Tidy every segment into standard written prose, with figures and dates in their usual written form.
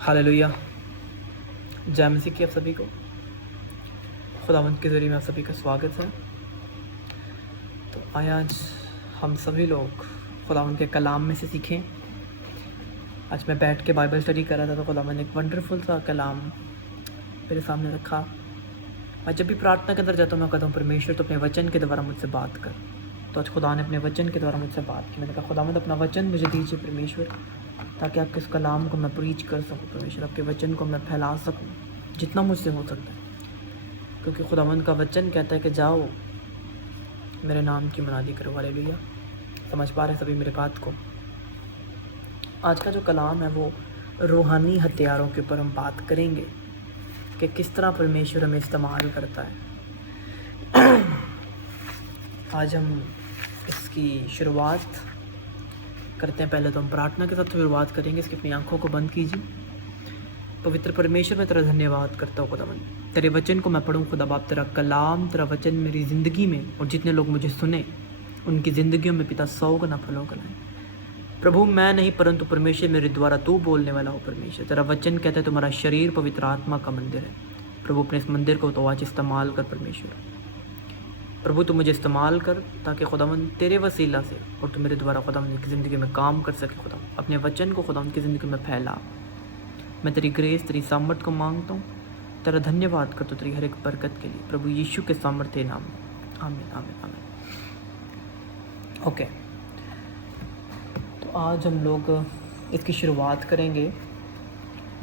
Hallelujah. जय मसीह की आप सभी को। खुदावंत के ज़रिए में आप सभी का स्वागत है। तो आइए आज हम सभी लोग खुदावंत के कलाम में से सीखें। आज मैं बैठ के बाइबल स्टडी कर रहा था तो खुदावंत ने एक वंडरफुल सा कलाम मेरे सामने रखा। मैं जब भी प्रार्थना के अंदर जाता हूँ मैं कहता हूँ परमेश्वर तो अपने वचन के द्वारा मुझसे बात कर। तो आज खुदा ने अपने वचन के द्वारा मुझसे बात की। मैंने कहा खुदावंत अपना वचन मुझे दीजिए परमेश्वर, ताकि आपके इस कलाम को मैं प्रीच कर सकूँ परमेश्वर, आपके वचन को मैं फैला सकूँ जितना मुझसे हो सकता है। क्योंकि खुदावंत का वचन कहता है कि जाओ मेरे नाम की मुनादी करो। हालेलुया। समझ पा रहे सभी मेरे बात को। आज का जो कलाम है वो रूहानी हथियारों के ऊपर हम बात करेंगे कि किस तरह परमेश्वर हमें इस्तेमाल करता है। आज हम इसकी शुरुआत करते हैं। पहले तो हम प्रार्थना के साथ शुरुआत करेंगे। इसकी अपनी आंखों को बंद कीजिए। पवित्र परमेश्वर मैं तेरा धन्यवाद करता हूँ खुदावन, तेरे वचन को मैं पढ़ूँ खुदा बाप, तेरा कलाम तेरा वचन मेरी ज़िंदगी में और जितने लोग मुझे सुने उनकी ज़िंदगियों में पिता 100 गुना फलों का लाए। प्रभु मैं नहीं परंतु परमेश्वर मेरे द्वारा तू बोलने वाला हो परमेश्वर। तेरा वचन कहता है तुम्हारा शरीर पवित्र आत्मा का मंदिर है। प्रभु अपने इस मंदिर को तो आज इस्तेमाल कर परमेश्वर। प्रभु तू मुझे इस्तेमाल कर ताकि खुदावन तेरे वसीला से और तू मेरे द्वारा खुदावन की ज़िंदगी में काम कर सके। खुदा अपने वचन को खुदावन की ज़िंदगी में फैला। मैं तेरी ग्रेस तेरी सामर्थ को मांगता हूँ। तेरा धन्यवाद करता हूँ तेरी हर एक बरकत के लिए प्रभु यीशु के सामर्थ्य नाम में। आमीन आमीन आमीन। ओके, तो आज हम लोग इसकी शुरुआत करेंगे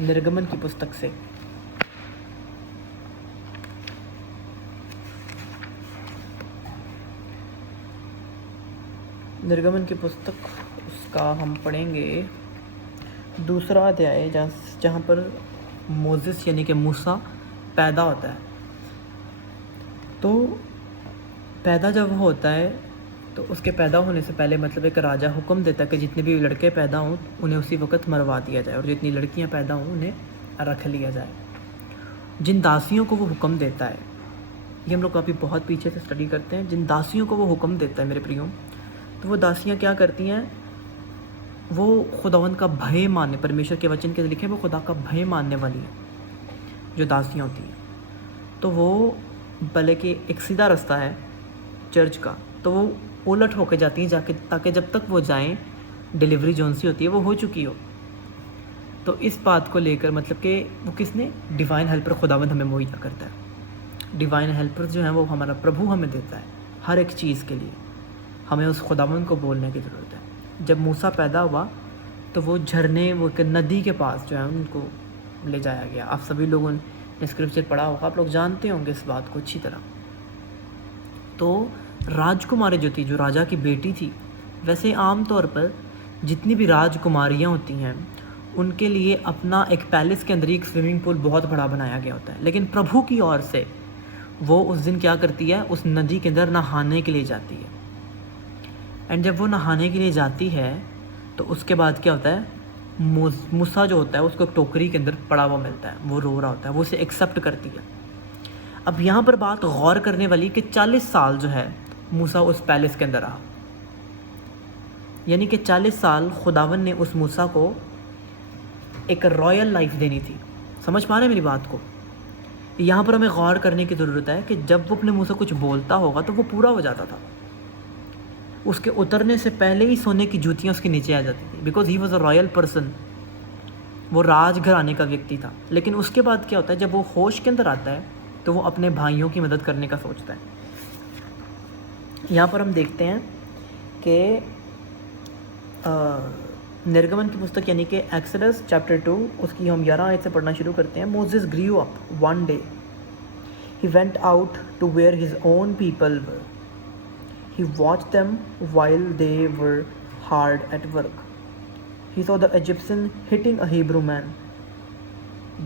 निर्गमन की पुस्तक से। निर्गमन की पुस्तक उसका हम पढ़ेंगे दूसरा अध्याय, जहाँ पर मोसेस यानी कि मूसा पैदा होता है। तो पैदा जब होता है तो उसके पैदा होने से पहले मतलब एक राजा हुक्म देता है कि जितने भी लड़के पैदा हों उन्हें उसी वक्त मरवा दिया जाए और जितनी लड़कियां पैदा हों उन्हें रख लिया जाए। जिन दासियों को वो हुक्म देता है, ये हम लोग काफ़ी बहुत पीछे से स्टडी करते हैं। जिन दासियों को वो हुक्म देता है मेरे प्रियो, तो वो दासियाँ क्या करती हैं, वो खुदावंत का भय मानने, परमेश्वर के वचन के लिखे वो खुदा का भय मानने वाली है जो दासियाँ होती हैं। तो वो भले कि एक सीधा रास्ता है चर्च का, तो वो उलट होकर जाती हैं जाके, ताकि जब तक वो जाएं डिलीवरी जोन सी होती है वो हो चुकी हो। तो इस बात को लेकर मतलब कि वो किसने, डिवाइन हेल्पर खुदावंत हमें मुहैया करता है। डिवाइन हेल्पर जो है वो हमारा प्रभु हमें देता है हर एक चीज़ के लिए। हमें उस खुदावंत को बोलने की ज़रूरत है। जब मूसा पैदा हुआ तो वो झरने, वो एक नदी के पास जो है उनको ले जाया गया। आप सभी लोगों ने स्क्रिप्चर पढ़ा होगा, आप लोग जानते होंगे इस बात को अच्छी तरह। तो राजकुमारी जो थी, जो राजा की बेटी थी, वैसे आम तौर पर जितनी भी राजकुमारियाँ होती हैं उनके लिए अपना एक पैलेस के अंदर ही एक स्विमिंग पूल बहुत बड़ा बनाया गया होता है। लेकिन प्रभु की ओर से वो उस दिन क्या करती है, उस नदी के अंदर नहाने के लिए जाती है। एंड जब वो नहाने के लिए जाती है तो उसके बाद क्या होता है, मूसा जो होता है उसको एक टोकरी के अंदर पड़ा हुआ मिलता है। वो रो रहा होता है, वो उसे एक्सेप्ट करती है। अब यहाँ पर बात गौर करने वाली कि 40 साल जो है मूसा उस पैलेस के अंदर रहा, यानी कि 40 साल खुदावन ने उस मूसा को एक रॉयल लाइफ देनी थी। समझ पा रहे हैं मेरी बात को? यहाँ पर हमें गौर करने की ज़रूरत है कि जब वो अपने मुँह से कुछ बोलता होगा तो वो पूरा हो जाता था। उसके उतरने से पहले ही सोने की जूतियाँ उसके नीचे आ जाती थी, because he was a royal person. वो राजघराने का व्यक्ति था। लेकिन उसके बाद क्या होता है, जब वो होश के अंदर आता है तो वो अपने भाइयों की मदद करने का सोचता है। यहाँ पर हम देखते हैं कि निर्गमन की पुस्तक यानी कि एक्सोडस चैप्टर 2 उसकी हम 11 आयत से पढ़ना शुरू करते हैं। Moses grew up one day, he went out to where his own people were, he watched them while they were hard at work. He saw the Egyptian hitting a Hebrew man.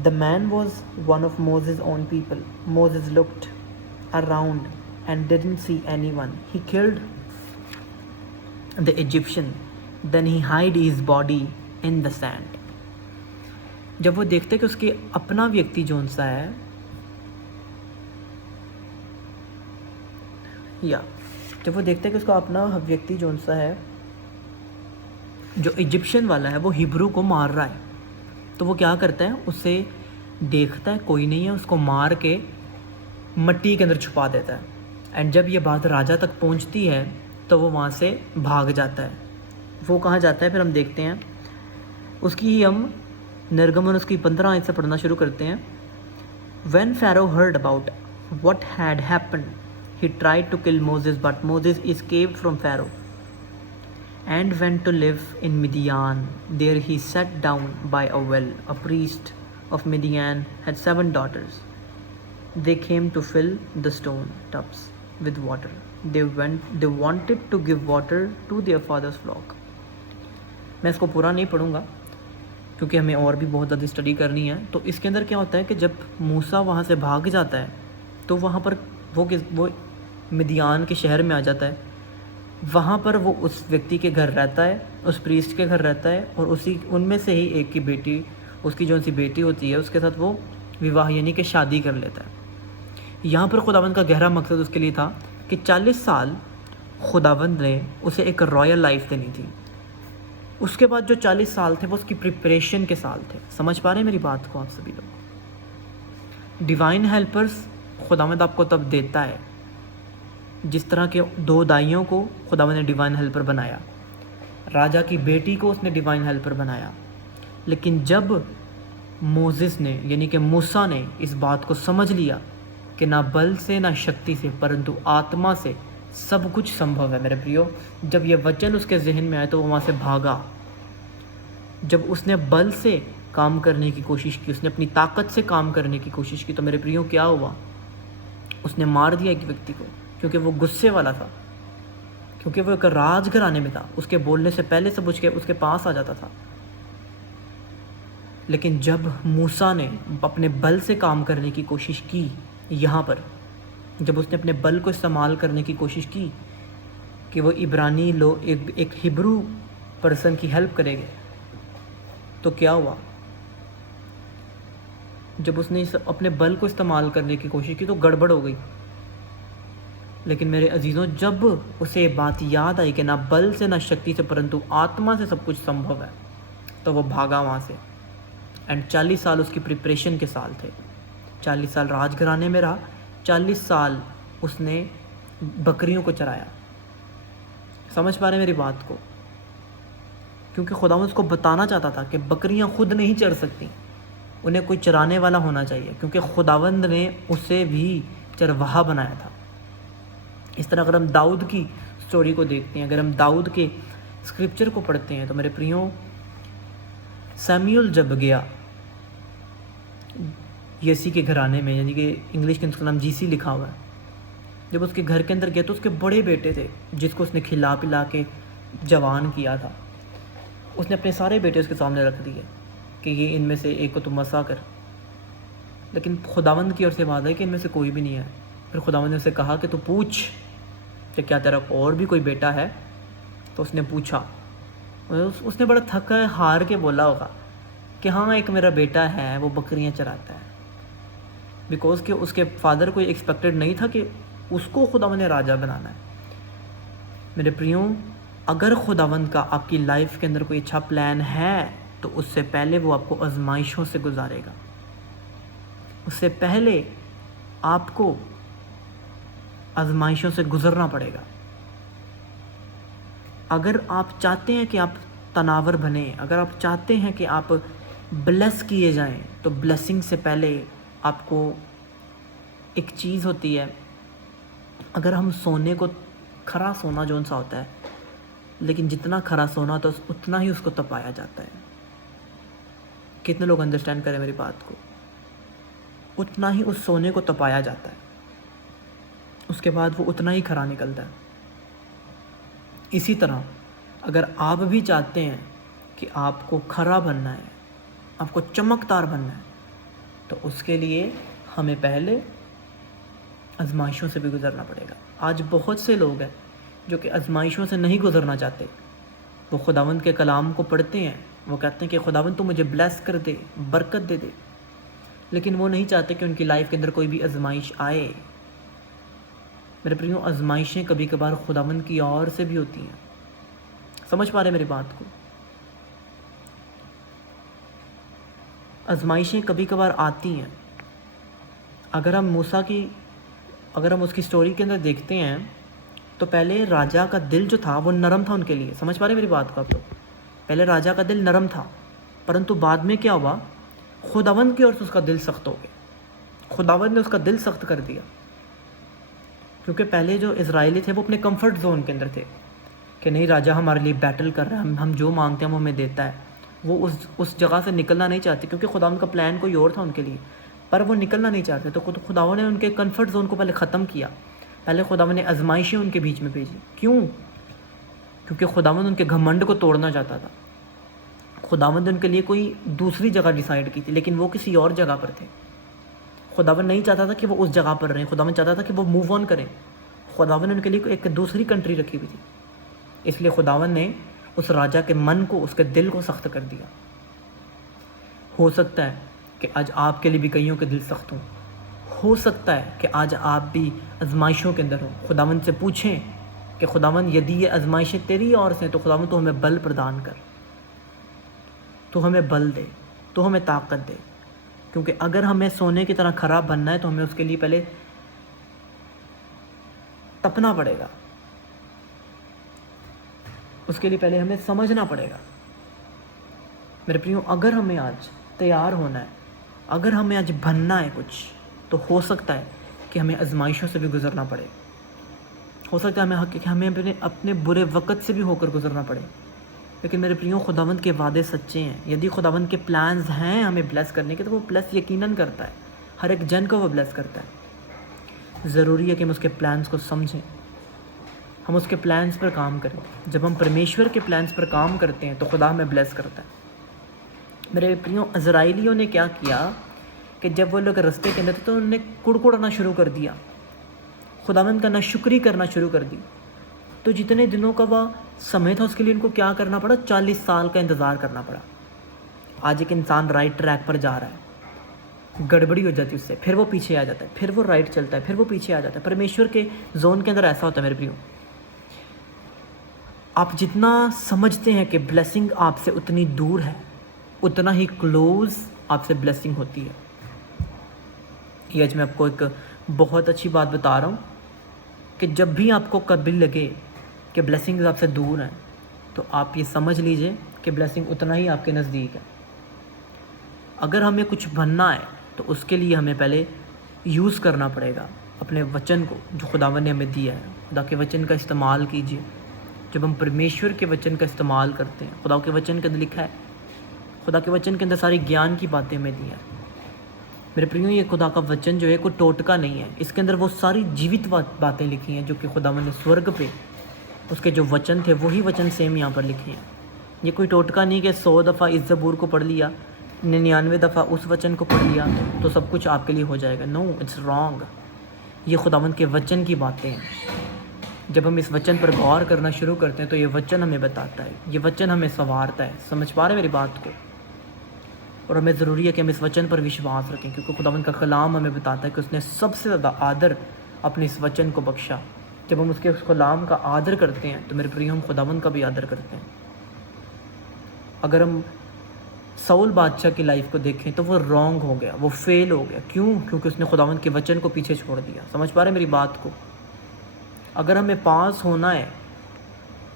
The man was one of Moses' own people. Moses looked around and didn't see anyone. He killed the Egyptian. Then he hid his body in the sand. जब वो देखते कि उसके अपना व्यक्ति zone सा है, या जब वो देखते कि उसका अपना व्यक्ति जोन सा है जो इजिप्शियन वाला है वो हिब्रू को मार रहा है, तो वो क्या करता है, उसे देखता है कोई नहीं है, उसको मार के मिट्टी के अंदर छुपा देता है। एंड जब ये बात राजा तक पहुंचती है तो वो वहाँ से भाग जाता है। वो कहाँ जाता है फिर हम देखते हैं, उसकी हम निर्गमन उसकी 15 आयत से पढ़ना शुरू करते हैं। When Pharaoh heard about what had happened, he tried to kill Moses, but Moses escaped from Pharaoh and went to live in Midian. There he sat down by a well. A priest of Midian had 7 daughters. They came to fill the stone tubs with water. They wanted to give water to their father's flock. मैं इसको पूरा नहीं पढ़ूँगा क्योंकि हमें और भी बहुत ज़्यादा स्टडी करनी है। तो इसके अंदर क्या होता है कि जब मूसा वहाँ से भाग जाता है तो वहाँ पर वो मिदियान के शहर में आ जाता है। वहाँ पर वो उस व्यक्ति के घर रहता है, उस प्रीस्ट के घर रहता है, और उनमें से ही एक की बेटी, उसकी जो सी बेटी होती है उसके साथ वो विवाह यानी कि शादी कर लेता है। यहाँ पर खुदावंद का गहरा मकसद उसके लिए था कि 40 साल खुदावंद ने उसे एक रॉयल लाइफ देनी थी। उसके बाद जो 40 साल थे वो उसकी प्रिपरेशन के साल थे। समझ पा रहे हैं मेरी बात को आप सभी लोग? डिवाइन हेल्पर्स खुदावंद आपको तब देता है, जिस तरह के 2 दाइयों को खुदावंद ने डिवाइन हेल्पर बनाया, राजा की बेटी को उसने डिवाइन हेल्पर बनाया। लेकिन जब मोसेस ने यानी कि मूसा ने इस बात को समझ लिया कि ना बल से ना शक्ति से परंतु आत्मा से सब कुछ संभव है मेरे प्रियो, जब ये वचन उसके जहन में आया तो वो वहाँ से भागा। जब उसने बल से काम करने की कोशिश की, उसने अपनी ताकत से काम करने की कोशिश की, तो मेरे प्रियो क्या हुआ, उसने मार दिया एक व्यक्ति को, क्योंकि वो गुस्से वाला था, क्योंकि वो एक राजघराने में था। उसके बोलने से पहले सब उसके पास आ जाता था। लेकिन जब मूसा ने अपने बल से काम करने की कोशिश की, यहाँ पर जब उसने अपने बल को इस्तेमाल करने की कोशिश की कि वो इब्रानी लोग एक हिब्रू पर्सन की हेल्प करेंगे, तो क्या हुआ, जब उसने अपने बल को इस्तेमाल करने की कोशिश की तो गड़बड़ हो गई। लेकिन मेरे अजीज़ों, जब उसे बात याद आई कि ना बल से ना शक्ति से परंतु आत्मा से सब कुछ संभव है, तो वो भागा वहाँ से। एंड 40 साल उसकी प्रिपरेशन के साल थे। 40 साल राजघराने में रहा, 40 साल उसने बकरियों को चराया। समझ पा रहे मेरी बात को? क्योंकि खुदावंद उसको बताना चाहता था कि बकरियां खुद नहीं चर सकती, उन्हें कोई चराने वाला होना चाहिए, क्योंकि खुदावंद ने उसे भी चरवाहा बनाया था। इस तरह अगर हम दाऊद की स्टोरी को देखते हैं, अगर हम दाऊद के स्क्रिप्चर को पढ़ते हैं, तो मेरे प्रियो, सैमुअल जब गया येसी के घराने में, यानी कि इंग्लिश के उसका नाम जीसी लिखा हुआ है, जब उसके घर के अंदर गया तो उसके बड़े बेटे थे जिसको उसने खिला पिला के जवान किया था। उसने अपने सारे बेटे उसके सामने रख दिए कि ये इनमें से एक को तुम मसा कर। लेकिन खुदावंद की ओर से वादा है कि इनमें से कोई भी नहीं है। फिर खुदावंद ने उसे कहा कि तू पूछ कि क्या तेरा और भी कोई बेटा है। तो उसने पूछा, उसने बड़ा थका हार के बोला होगा कि हाँ, एक मेरा बेटा है, वो बकरियां चराता है। बिकॉज कि उसके फादर को एक्सपेक्टेड नहीं था कि उसको खुदावंद ने राजा बनाना है। मेरे प्रियो, अगर खुदावंद का आपकी लाइफ के अंदर कोई अच्छा प्लान है तो उससे पहले वो आपको आजमाइशों से गुजारेगा। उससे पहले आपको आजमाइशों से गुजरना पड़ेगा। अगर आप चाहते हैं कि आप तनावर बने, अगर आप चाहते हैं कि आप ब्लेस किए जाएं, तो ब्लेसिंग से पहले आपको एक चीज़ होती है। अगर हम सोने को, खरा सोना जौन सा होता है, लेकिन जितना खरा सोना तो उतना ही उसको तपाया जाता है। कितने लोग अंडरस्टैंड करें मेरी बात को? उतना ही उस सोने को तपाया जाता है, उसके बाद वो उतना ही खरा निकलता है। इसी तरह अगर आप भी चाहते हैं कि आपको खरा बनना है, आपको चमकदार बनना है, तो उसके लिए हमें पहले आजमाइशों से भी गुजरना पड़ेगा। आज बहुत से लोग हैं जो कि आजमाइशों से नहीं गुजरना चाहते। वो खुदावंद के कलाम को पढ़ते हैं, वो कहते हैं कि खुदावंद तू मुझे ब्लेस कर दे, बरकत दे दे, लेकिन वो नहीं चाहते कि उनकी लाइफ के अंदर कोई भी आजमाइश आए। मेरे प्रियो, आजमाइशें कभी कभार खुदावंद की ओर से भी होती हैं। समझ पा रहे मेरी बात को? आजमाइशें कभी कभार आती हैं। अगर हम उसकी स्टोरी के अंदर देखते हैं तो पहले राजा का दिल जो था वो नरम था उनके लिए। समझ पा रहे मेरी बात को आप लोग? पहले राजा का दिल नरम था, परंतु बाद में क्या हुआ, खुदावंद की ओर से उसका दिल सख्त हो गया। खुदावंद ने उसका दिल सख्त कर दिया, क्योंकि पहले जो इजराइली थे वो अपने कंफर्ट जोन के अंदर थे कि नहीं, राजा हमारे लिए बैटल कर रहा है, हम जो मांगते हैं वो हमें देता है। वो उस जगह से निकलना नहीं चाहते, क्योंकि खुदावंद का प्लान कोई और था उनके लिए, पर वो निकलना नहीं चाहते। तो खुदावंद ने उनके कंफर्ट जोन को पहले ख़त्म किया। पहले खुदावंद ने आजमाइशें उनके बीच में भेजी। क्यों? क्योंकि खुदावंद उनके घमंड को तोड़ना चाहता था। खुदावंद ने उनके लिए कोई दूसरी जगह डिसाइड की थी, लेकिन वो किसी और जगह पर थे। खुदावंद नहीं चाहता था कि वो उस जगह पर रहें, खुदावंद चाहता था कि वो मूव ऑन करें। खुदावंद ने उनके लिए एक दूसरी कंट्री रखी हुई थी, इसलिए खुदावंद ने उस राजा के मन को, उसके दिल को सख्त कर दिया। हो सकता है कि आज आपके लिए भी कईयों के दिल सख्त हों। हो सकता है कि आज आप भी आजमाइशों के अंदर हों। खुदावंद से पूछें कि खुदावंद यदि ये आजमाइशें तेरी ओर से, तो खुदावंद तो हमें बल प्रदान कर, तो हमें बल दे, तो हमें ताकत दे। क्योंकि अगर हमें सोने की तरह खराब बनना है तो हमें उसके लिए पहले तपना पड़ेगा, उसके लिए पहले हमें समझना पड़ेगा। मेरे प्रियो, अगर हमें आज तैयार होना है, अगर हमें आज बनना है कुछ, तो हो सकता है कि हमें आजमाइशों से भी गुजरना पड़े। हो सकता है हमें अपने बुरे वक़्त से भी होकर गुजरना पड़े। लेकिन मेरे प्रियो, खुदावंद के वादे सच्चे हैं। यदि खुदावंद के प्लान्स हैं हमें ब्लेस करने के, तो वो ब्लेस यकीनन करता है। हर एक जन को वो ब्लेस करता है। ज़रूरी है कि हम उसके प्लान्स को समझें, हम उसके प्लान्स पर काम करें। जब हम परमेश्वर के प्लान्स पर काम करते हैं तो खुदा हमें ब्लेस करता है। मेरे प्रियो, इजराइलियों ने क्या किया कि जब वो लोग रास्ते के अंदर थे तो उन्होंने कुड़कुड़ाना शुरू कर दिया, खुदावंद का नाशुक्री करना शुरू कर दी। तो जितने दिनों का वह समय था उसके लिए इनको क्या करना पड़ा, 40 साल का इंतज़ार करना पड़ा। आज एक इंसान राइट ट्रैक पर जा रहा है, गड़बड़ी हो जाती है उससे, फिर वो पीछे आ जाता है, फिर वो राइट चलता है, फिर वो पीछे आ जाता है। परमेश्वर के जोन के अंदर ऐसा होता है मेरे प्रियो। आप जितना समझते हैं कि ब्लेसिंग आपसे उतनी दूर है, उतना ही क्लोज आपसे ब्लेसिंग होती है। ये आज मैं आपको एक बहुत अच्छी बात बता रहा हूँ कि जब भी आपको कभी लगे कि ब्लेसिंग्स आपसे दूर हैं, तो आप ये समझ लीजिए कि ब्लेसिंग उतना ही आपके नज़दीक है। अगर हमें कुछ बनना है तो उसके लिए हमें पहले यूज़ करना पड़ेगा अपने वचन को जो खुदावंद ने हमें दिया है। खुदा के वचन का इस्तेमाल कीजिए। जब हम परमेश्वर के वचन का इस्तेमाल करते हैं, खुदा के वचन के अंदर लिखा है, खुदा के वचन के अंदर सारी ज्ञान की बातें हमें दी हैं। मेरे प्रियो, ये खुदा का वचन जो है कोई टोटका नहीं है। इसके अंदर वो सारी जीवित बातें लिखी हैं जो कि खुदावंद ने स्वर्ग पे उसके जो वचन थे वही वचन सेम यहाँ पर लिखे हैं। ये कोई टोटका नहीं कि 100 दफ़ा इस ज़बूर को पढ़ लिया, 99 दफ़ा उस वचन को पढ़ लिया तो सब कुछ आपके लिए हो जाएगा। No, it's wrong. ये खुदावंद के वचन की बातें हैं। जब हम इस वचन पर गौर करना शुरू करते हैं तो ये वचन हमें बताता है, ये वचन हमें संवारता है। समझ पा रहे मेरी बात को? और हमें ज़रूरी है कि हम इस वचन पर विश्वास रखें, क्योंकि खुदावंद का कलाम हमें बताता है कि उसने सबसे ज़्यादा आदर अपने इस वचन को बख्शा। जब हम उस कलाम का आदर करते हैं तो मेरे प्रिय, हम खुदावंद का भी आदर करते हैं। अगर हम साउल बादशाह की लाइफ को देखें तो वो रॉन्ग हो गया, वो फेल हो गया। क्यों? क्योंकि उसने खुदावंद के वचन को पीछे छोड़ दिया। समझ पा रहे मेरी बात को? अगर हमें पास होना है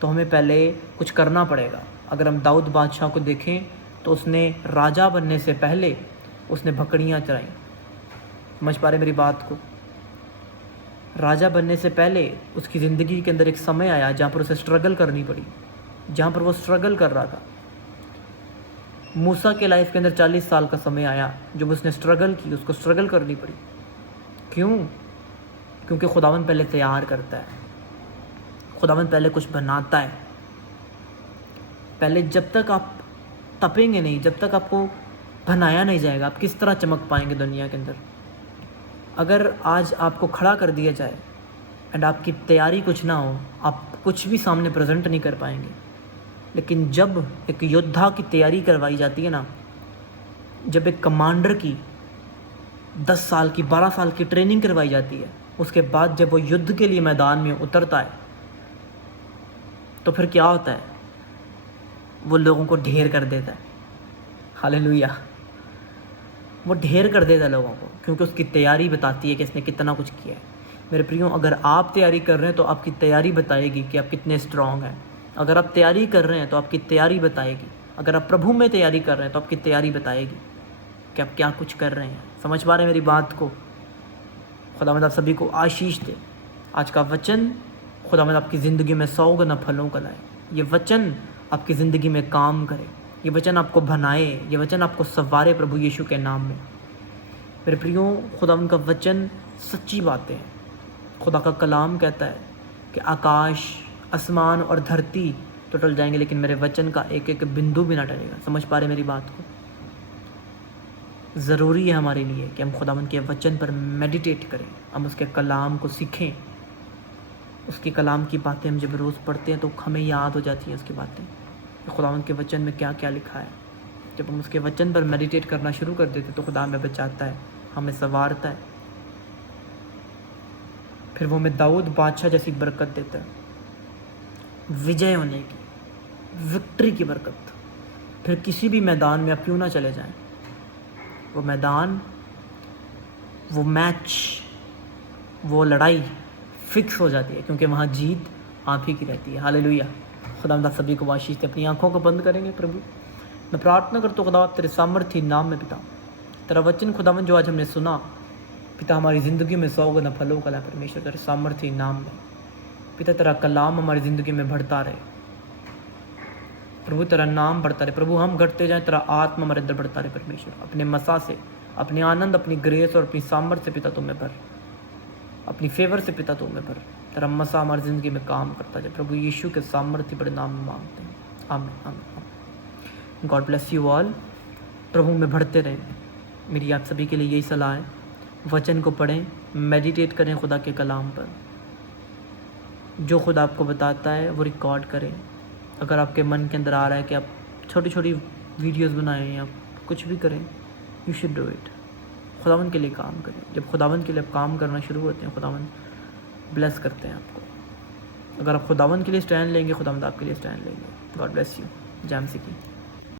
तो हमें पहले कुछ करना पड़ेगा। अगर हम दाऊद बादशाह को देखें तो उसने राजा बनने से पहले उसने बकरियां चराई। समझ पा रहे मेरी बात को? राजा बनने से पहले उसकी ज़िंदगी के अंदर एक समय आया जहाँ पर उसे स्ट्रगल करनी पड़ी, जहाँ पर वो स्ट्रगल कर रहा था। मूसा के लाइफ के अंदर 40 साल का समय आया जब उसने स्ट्रगल की, उसको स्ट्रगल करनी पड़ी। क्यों? क्योंकि खुदावंद पहले तैयार करता है, खुदावंद पहले कुछ बनाता है। पहले जब तक आप तपेंगे नहीं, जब तक आपको बनाया नहीं जाएगा, आप किस तरह चमक पाएंगे दुनिया के अंदर? अगर आज आपको खड़ा कर दिया जाए एंड आपकी तैयारी कुछ ना हो, आप कुछ भी सामने प्रेजेंट नहीं कर पाएंगे। लेकिन जब एक योद्धा की तैयारी करवाई जाती है ना, जब एक कमांडर की 10 साल की 12 साल की ट्रेनिंग करवाई जाती है, उसके बाद जब वो युद्ध के लिए मैदान में उतरता है तो फिर क्या होता है? वो लोगों को ढेर कर देता है। हालेलुया। वो ढेर कर देता है लोगों को, क्योंकि उसकी तैयारी बताती है कि इसने कितना कुछ किया है। मेरे प्रियो, अगर आप तैयारी कर रहे हैं तो आपकी तैयारी बताएगी कि आप कितने स्ट्रांग हैं। अगर आप तैयारी कर रहे हैं तो आपकी तैयारी बताएगी। अगर आप प्रभु में तैयारी कर रहे हैं तो आपकी तैयारी बताएगी कि आप क्या कुछ कर रहे हैं। समझ पा रहे हैं मेरी बात को? खुदावंद आप सभी को आशीष दे। आज का वचन खुदावंद आपकी ज़िंदगी में 100 गुना फलों का लाए। ये वचन आपकी ज़िंदगी में काम करे, ये वचन आपको बनाए, ये वचन आपको संवारे प्रभु यीशु के नाम में। मेरे प्रियो, खुदावंद का वचन सच्ची बातें हैं। खुदा का कलाम कहता है कि आकाश, आसमान और धरती तो टल जाएंगे, लेकिन मेरे वचन का एक एक बिंदु भी ना टलेगा। समझ पा रहे मेरी बात को? ज़रूरी है हमारे लिए कि हम खुदावंद के वचन पर मेडिटेट करें, हम उसके कलाम को सीखें। उसके कलाम की बातें हम जब रोज़ पढ़ते हैं तो हमें याद हो जाती हैं उसकी बातें, खुदावंद के वचन में क्या क्या लिखा है। जब हम उसके वचन पर मेडिटेट करना शुरू कर देते तो खुदा हमें बचाता है, हमें संवारता है। फिर वो हमें दाऊद बादशाह जैसी बरकत देता है, विजय होने की, विक्ट्री की बरकत। फिर किसी भी मैदान में आप क्यों ना चले जाएं, वो मैदान, वो मैच, वो लड़ाई फिक्स हो जाती है, क्योंकि वहाँ जीत आप ही की रहती है। हालेलुया। खुदा सभी को आशीष दे। अपनी आंखों को बंद करेंगे। प्रभु, मैं प्रार्थना करता हूँ खुदा तेरे सामर्थ्य नाम में पिता, तेरा वचन खुदावन जो आज हमने सुना पिता, हमारी ज़िंदगी में 100 गुना फलों का लाए परमेश्वर, तेरे सामर्थ्य नाम में पिता। तेरा कलाम हमारी ज़िंदगी में बढ़ता रहे प्रभु, तेरा नाम बढ़ता रहे प्रभु। हम घटते जाएं, तेरा आत्मा हमारे अंदर बढ़ता रहे परमेश्वर। अपने मसा से, अपने आनंद, अपनी ग्रेस और अपनी सामर्थ्य से पिता तुम्हें भर, अपनी फेवर से पिता तुम्हें भर। तेरा मसा हमारी ज़िंदगी में काम करता जाए प्रभु यीशु के सामर्थ्य बड़े नाम में मांगते हैं। आमीन आमीन। God bless you all. प्रभु में बढ़ते रहें, मेरी आप सभी के लिए यही सलाह है। वचन को पढ़ें, मेडिटेट करें खुदा के कलाम पर। जो खुदा आपको बताता है वो रिकॉर्ड करें। अगर आपके मन के अंदर आ रहा है कि आप छोटी छोटी वीडियोस बनाएं या कुछ भी करें, यू शुड डू इट। खुदावन के लिए काम करें। जब खुदावन के लिए आप काम करना शुरू होते हैं, खुदावन ब्लेस करते हैं आपको। अगर आप खुदावन के लिए स्टैंड लेंगे, खुदावन आपके लिए स्टैंड लेंगे। God bless you. जय मसीह की।